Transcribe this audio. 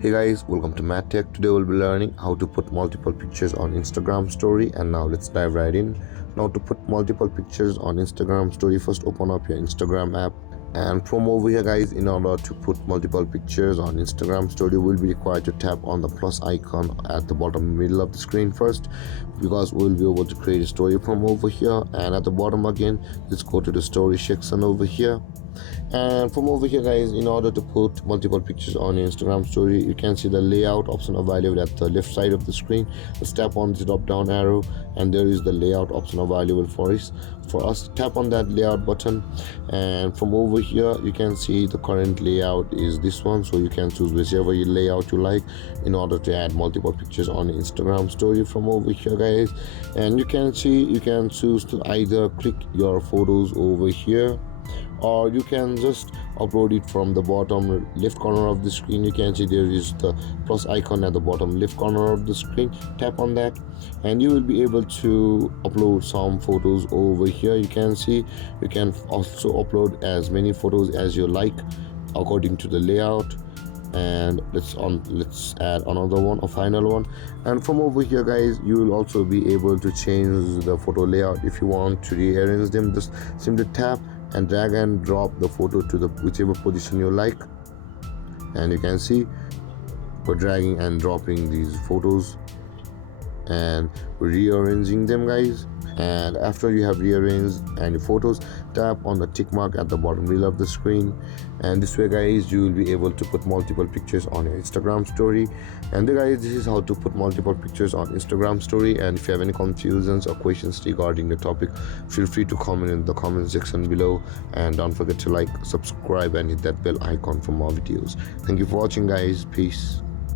Hey guys, welcome to Matt Tech. Today we'll be learning how to put multiple pictures on Instagram story, and now let's dive right in. Now to put multiple pictures on Instagram story, first open up your Instagram app, and from over here guys, in order to put multiple pictures on Instagram story, we'll be required to tap on the plus icon at the bottom middle of the screen first, because we'll be able to create a story from over here. And at the bottom again, let's go to the story section over here. And from over here guys, in order to put multiple pictures on your Instagram story, you can see the layout option available at the left side of the screen. Let's tap on the drop down arrow, and there is the layout option available for us. Tap on that layout button, and from over here you can see the current layout is this one, so you can choose whichever layout you like in order to add multiple pictures on Instagram story from over here guys. And you can see you can choose to either click your photos over here, or you can just upload it from the bottom left corner of the screen. You can see there is the plus icon at the bottom left corner of the screen. Tap on that and you will be able to upload some photos over here. You can see you can also upload as many photos as you like according to the layout. And let's add another one, a final one. And from over here guys, you will also be able to change the photo layout. If you want to rearrange them, just simply tap and drag and drop the photo to the whichever position you like. And you can see we're dragging and dropping these photos and we're rearranging them guys. And after you have rearranged any photos, tap on the tick mark at the bottom middle of the screen, and this way guys you will be able to put multiple pictures on your Instagram story. And guys, this is how to put multiple pictures on Instagram story. And if you have any confusions or questions regarding the topic, feel free to comment in the comment section below, and don't forget to like, subscribe and hit that bell icon for more videos. Thank you for watching guys. Peace.